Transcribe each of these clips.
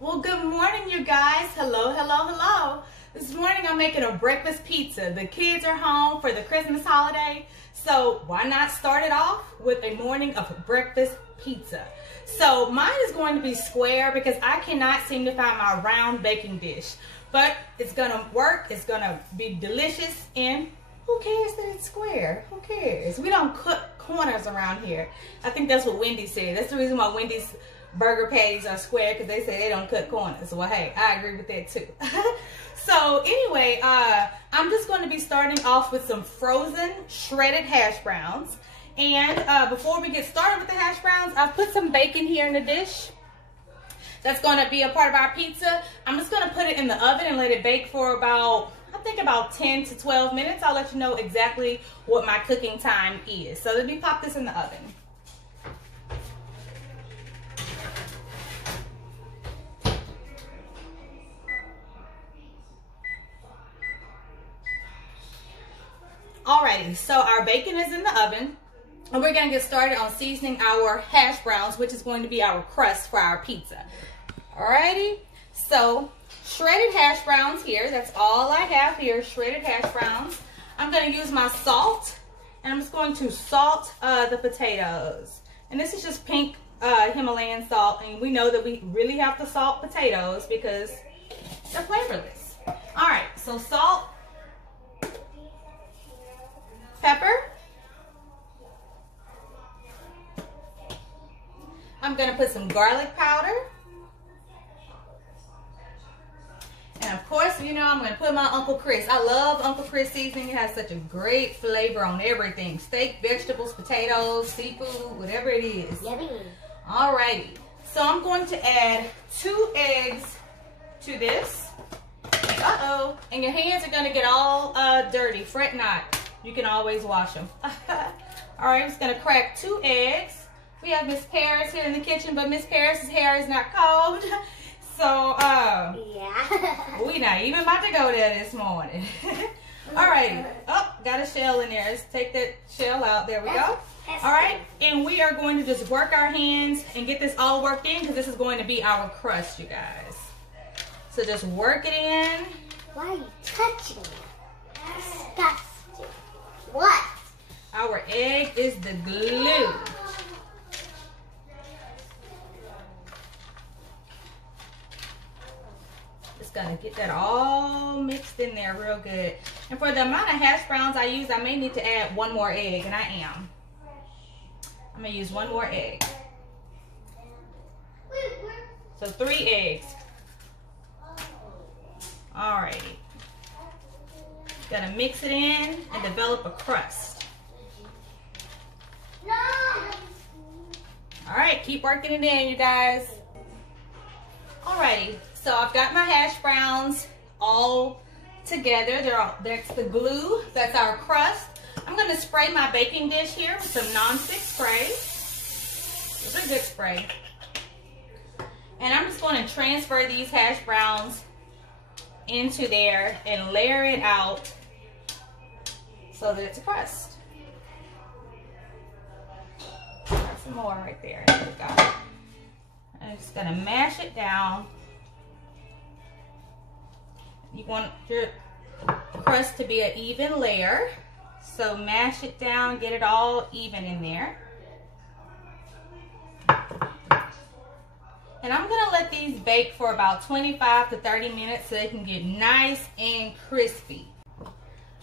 Well, good morning, you guys. Hello, hello, hello. This morning I'm making a breakfast pizza. The kids are home for the Christmas holiday, so why not start it off with a morning of breakfast pizza? So mine is going to be square because I cannot seem to find my round baking dish, but it's gonna work. It's gonna be delicious, and who cares that it's square? Who cares? We don't cut corners around here. I think that's what Wendy said. That's the reason why Wendy's burger patties are square, because they say they don't cut corners. Well, hey, I agree with that too. So anyway, I'm just going to be starting off with some frozen shredded hash browns. And before we get started with the hash browns, I've put some bacon here in the dish. That's going to be a part of our pizza. I'm just going to put it in the oven and let it bake for about, I think about 10 to 12 minutes. I'll let you know exactly what my cooking time is. So let me pop this in the oven. Alrighty, so our bacon is in the oven, and we're going to get started on seasoning our hash browns, which is going to be our crust for our pizza. Alrighty, so shredded hash browns here. That's all I have here, shredded hash browns. I'm going to use my salt, and I'm just going to salt the potatoes. And this is just pink Himalayan salt, and we know that we really have to salt potatoes because they're flavorless. Alright, so salt, pepper. I'm going to put some garlic powder. And of course, you know, I'm going to put my Uncle Chris. I love Uncle Chris seasoning. It has such a great flavor on everything. Steak, vegetables, potatoes, seafood, whatever it is. Yummy. Alrighty. So I'm going to add 2 eggs to this. Uh-oh. And your hands are going to get all dirty. Fret not. You can always wash them. All right, I'm just gonna crack 2 eggs. We have Miss Paris here in the kitchen, but Miss Paris's hair is not combed. So, yeah. we not even about to go there this morning. All right, oh, got a shell in there. Let's take that shell out. There we go. All right, and we are going to just work our hands and get this all worked in because this is going to be our crust, you guys. So just work it in. Why are you touching it? Disgusting. What? Our egg is the glue. Just gonna get that all mixed in there real good. And for the amount of hash browns I use, I may need to add 1 more egg, and I am. I'm gonna use 1 more egg. So 3 eggs. Alrighty. Gotta mix it in and develop a crust. No. All right, keep working it in, you guys. Alrighty, so I've got my hash browns all together. That's the glue. That's our crust. I'm gonna spray my baking dish here with some nonstick spray. It's a good spray. And I'm just gonna transfer these hash browns into there and layer it out so that it's a crust. Got some more right there. There we go. I'm just gonna mash it down. You want your crust to be an even layer, so mash it down, get it all even in there. And I'm gonna let these bake for about 25 to 30 minutes so they can get nice and crispy.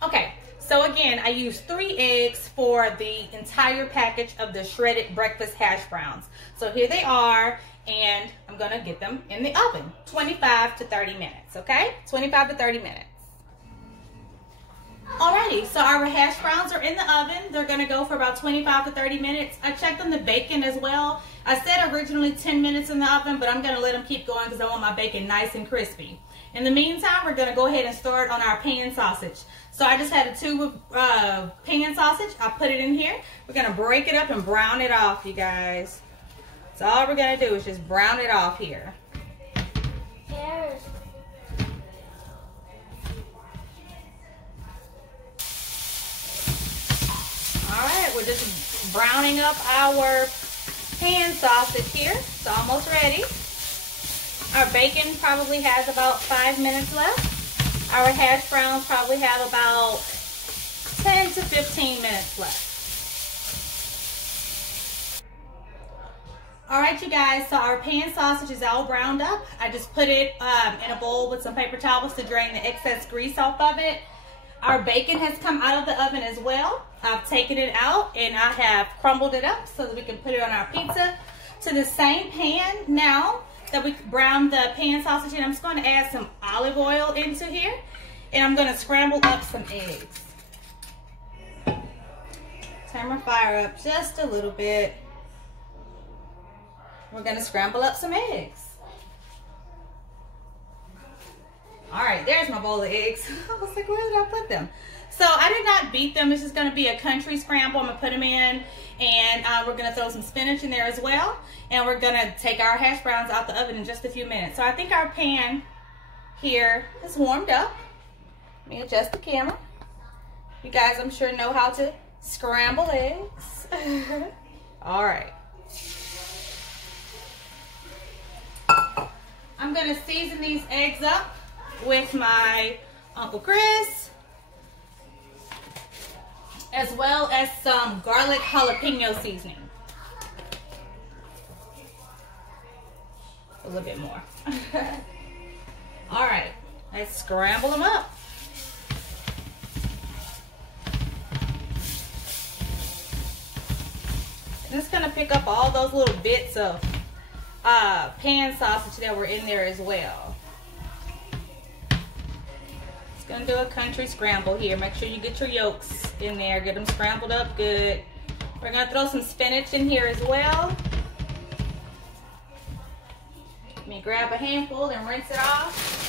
Okay, so again, I used 3 eggs for the entire package of the shredded breakfast hash browns. So here they are, and I'm gonna get them in the oven, 25 to 30 minutes, okay? 25 to 30 minutes. Alrighty, so our hash browns are in the oven. They're gonna go for about 25 to 30 minutes. I checked on the bacon as well. I said originally 10 minutes in the oven, but I'm gonna let them keep going because I want my bacon nice and crispy. In the meantime, we're gonna go ahead and start on our pan sausage. So I just had a tube of pan sausage. I put it in here. We're gonna break it up and brown it off, you guys. So all we're gonna do is just brown it off here. Here's All right, we're just browning up our pan sausage here. It's almost ready. All Our bacon probably has about 5 minutes left. Our hash browns probably have about 10 to 15 minutes left. All right, you guys, so our pan sausage is all browned up. I just put it in a bowl with some paper towels to drain the excess grease off of it. Our bacon has come out of the oven as well. I've taken it out and I have crumbled it up so that we can put it on our pizza. To the same pan now that we browned the pan sausage in, I'm just going to add some olive oil into here, and I'm going to scramble up some eggs. Turn my fire up just a little bit. We're going to scramble up some eggs. All right, there's my bowl of eggs. I was like, where did I put them? So I did not beat them. It's just going to be a country scramble. I'm going to put them in, and we're going to throw some spinach in there as well. And we're going to take our hash browns out the oven in just a few minutes. So I think our pan here is warmed up. Let me adjust the camera. You guys, I'm sure, know how to scramble eggs. All right. I'm going to season these eggs up with my Uncle Chris, as well as some garlic jalapeno seasoning. A little bit more. All right, let's scramble them up. And it's gonna pick up all those little bits of pan sausage that were in there as well. It's gonna do a country scramble here. Make sure you get your yolks in there, get them scrambled up good. We're gonna throw some spinach in here as well. Let me grab a handful and rinse it off.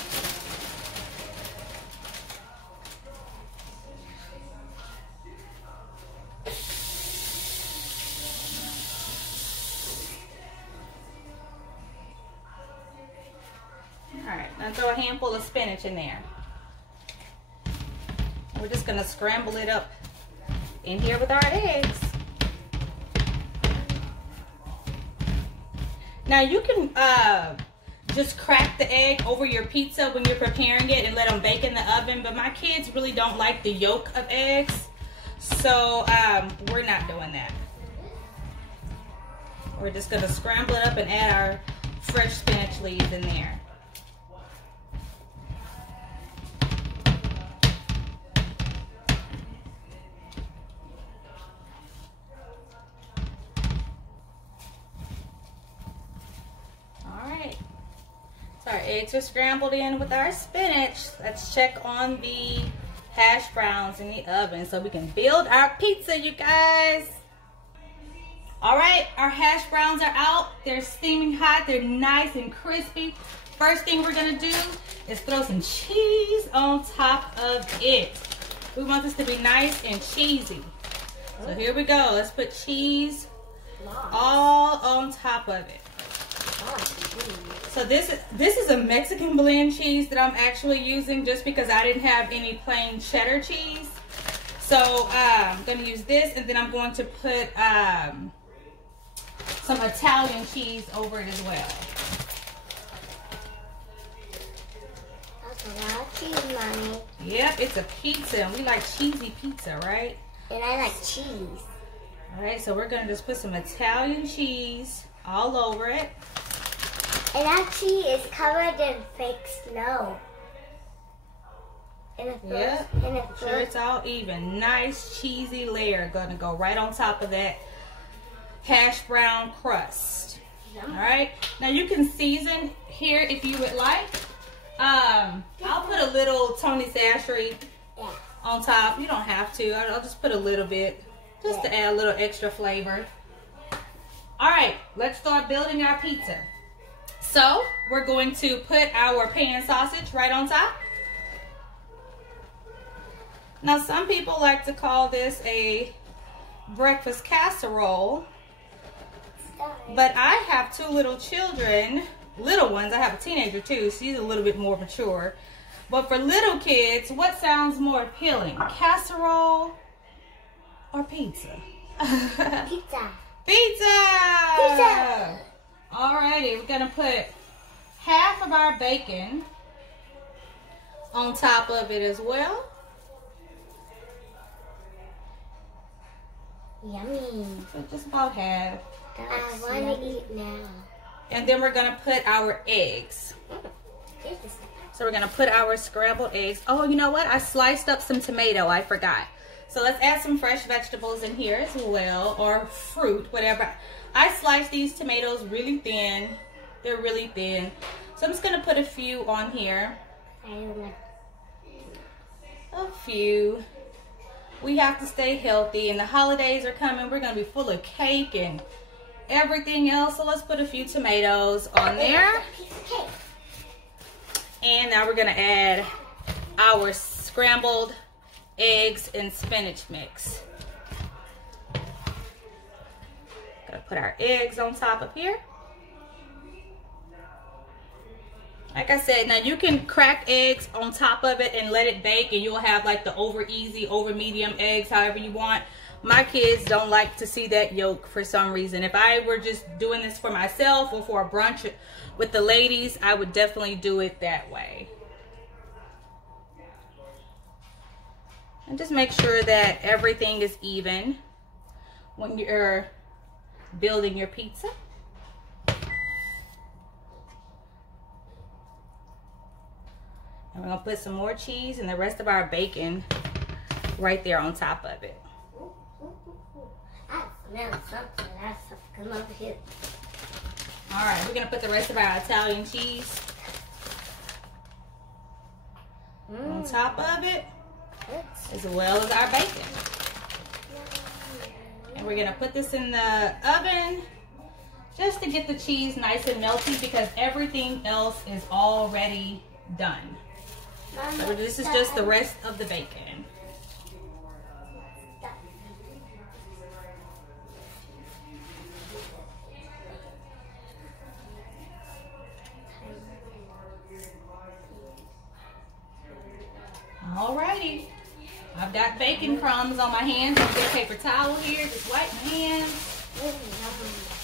Alright, now throw a handful of spinach in there. We're just gonna scramble it up in here with our eggs. Now you can just crack the egg over your pizza when you're preparing it and let them bake in the oven, but my kids really don't like the yolk of eggs, so we're not doing that. We're just gonna scramble it up and add our fresh spinach leaves in there. So our eggs are scrambled in with our spinach. Let's check on the hash browns in the oven so we can build our pizza, you guys. All right, our hash browns are out. They're steaming hot. They're nice and crispy. First thing we're gonna do is throw some cheese on top of it. We want this to be nice and cheesy. So here we go. Let's put cheese all on top of it. So this is a Mexican blend cheese that I'm actually using just because I didn't have any plain cheddar cheese. So I'm going to use this, and then I'm going to put some Italian cheese over it as well. That's a lot of cheese, Mommy. Yep, it's a pizza, and we like cheesy pizza, right? And I like cheese. All right, so we're going to just put some Italian cheese all over it. And that cheese is covered in fake snow. And Yep, sure it's all even. Nice cheesy layer gonna go right on top of that hash brown crust. All right, now you can season here if you would like. I'll put a little Tony Chachere's on top. You don't have to. I'll just put a little bit just to add a little extra flavor. All right, let's start building our pizza. So we're going to put our pan sausage right on top. Now some people like to call this a breakfast casserole, but I have two little children, little ones. I have a teenager too. She's a little bit more mature. But for little kids, what sounds more appealing? Casserole or pizza? Pizza. Pizza! Pizza! Alrighty, we're gonna put half of of our bacon on top of it as well. Yummy. So just about half. I want to eat now. And then we're gonna put our eggs. So we're gonna put our scrambled eggs. Oh, you know what? I sliced up some tomato, I forgot. So let's add some fresh vegetables in here as well, or fruit, whatever. I sliced these tomatoes really thin. They're really thin. So I'm just gonna put a few on here. A few. We have to stay healthy, and the holidays are coming. We're gonna be full of cake and everything else. So let's put a few tomatoes on there. And now we're gonna add our scrambled eggs and spinach mix. Gonna put our eggs on top of here. Like I said, now you can crack eggs on top of it and let it bake, and you'll have like the over easy, over medium eggs, however you want. My kids don't like to see that yolk for some reason. If I were just doing this for myself or for a brunch with the ladies, I would definitely do it that way. And just make sure that everything is even when you're building your pizza. And we're gonna put some more cheese and the rest of our bacon right there on top of it. I smell something. That's come over here. All right, we're gonna put the rest of our Italian cheese on top of it, as well as our bacon. And we're gonna put this in the oven just to get the cheese nice and melty, because everything else is already done. So this is just the rest of the bacon. Alrighty, I've got bacon crumbs on my hands. I've got a paper towel here, just wipe my hands.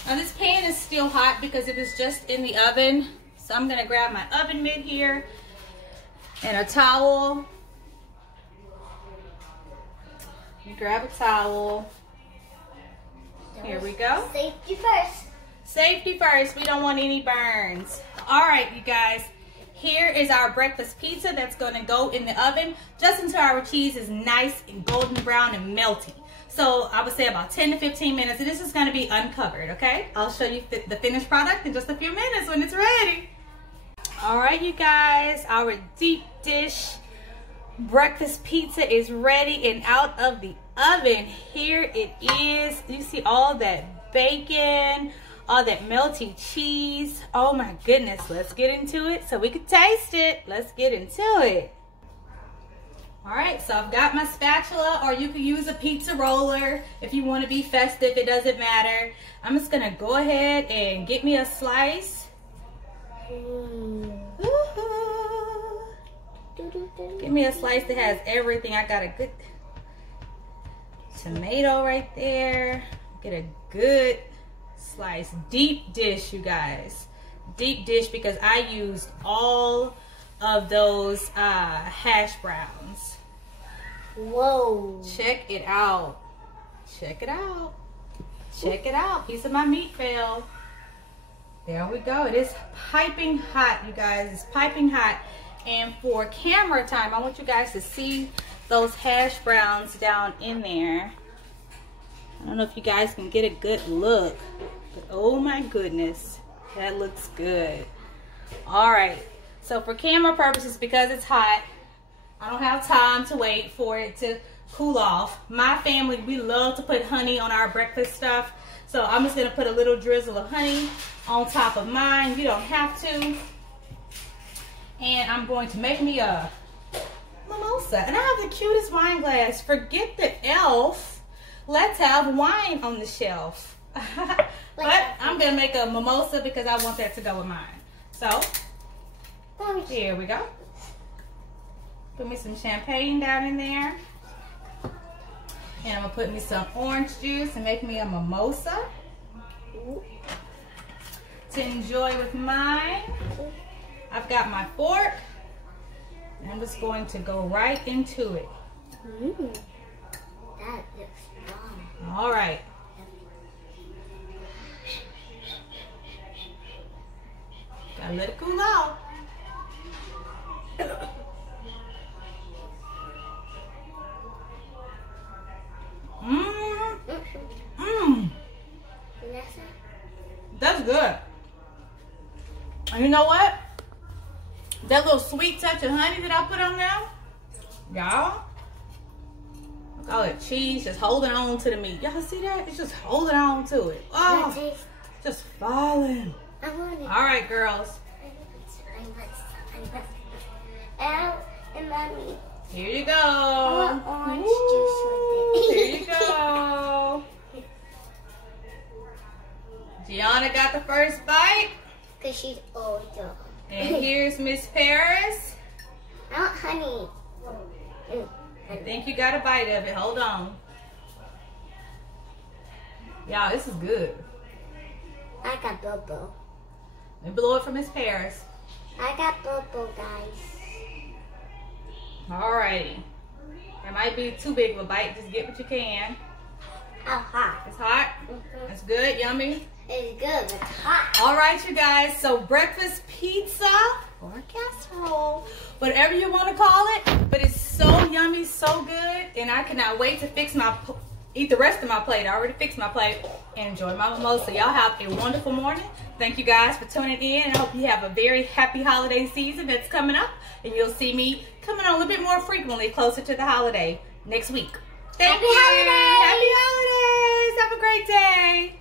Now this pan is still hot because it was just in the oven. So I'm gonna grab my oven mitt here and a towel. You grab a towel. Here we go. Safety first. Safety first, we don't want any burns. All right, you guys. Here is our breakfast pizza that's gonna go in the oven just until our cheese is nice and golden brown and melty. So I would say about 10 to 15 minutes, and this is gonna be uncovered, okay? I'll show you the finished product in just a few minutes when it's ready. All right, you guys, our deep dish breakfast pizza is ready and out of the oven. Here it is. You see all that bacon, all that melty cheese. Oh my goodness, let's get into it so we can taste it. Let's get into it. All right, so I've got my spatula, or you can use a pizza roller if you want to be festive. It doesn't matter. I'm just gonna go ahead and get me a slice. Give me a slice that has everything. I got a good tomato right there. Get a good slice. Deep dish, you guys. Deep dish, because I used all of those hash browns. Whoa. Check it out. Check it out. Check it out. Piece of my meat fell. There we go. It is piping hot, you guys. It's piping hot. And for camera time, I want you guys to see those hash browns down in there. I don't know if you guys can get a good look, but oh my goodness, that looks good. All right, so for camera purposes, because it's hot, I don't have time to wait for it to cool off. My family, we love to put honey on our breakfast stuff. So I'm just gonna put a little drizzle of honey on top of mine. You don't have to. And I'm going to make me a mimosa. And I have the cutest wine glass. Forget the elf. Let's have wine on the shelf. But I'm going to make a mimosa because I want that to go with mine. So, here we go. Put me some champagne down in there. And I'm going to put me some orange juice and make me a mimosa to enjoy with mine. I've got my fork. I'm just going to go right into it. That looks fun. All right. Gotta let it cool out. That's good. And you know what? That little sweet touch of honey that I put on there, y'all, I call it cheese just holding on to the meat. Y'all see that? It's just holding on to it. Oh, just falling. All right, girls. And Mommy. Here you go. I want orange juice with it. Here you go. Gianna got the first bite. Because she's older. And here's Miss Paris. I want honey. I think you got a bite of it. Hold on. Y'all, this is good. I got Bobo. Let me blow it for Miss Paris. I got Bobo, guys. Alrighty. It might be too big of a bite. Just get what you can. How hot? It's hot? That's good. Yummy? It's good, but it's hot. Alright, you guys. So breakfast pizza or casserole, whatever you want to call it. But it's so yummy, so good. And I cannot wait to eat the rest of my plate. I already fixed my plate and enjoy my mimosa. Y'all have a wonderful morning. Thank you guys for tuning in. And I hope you have a very happy holiday season that's coming up. And you'll see me coming on a little bit more frequently closer to the holiday next week. Thank you. Happy holidays. Happy holidays. Have a great day.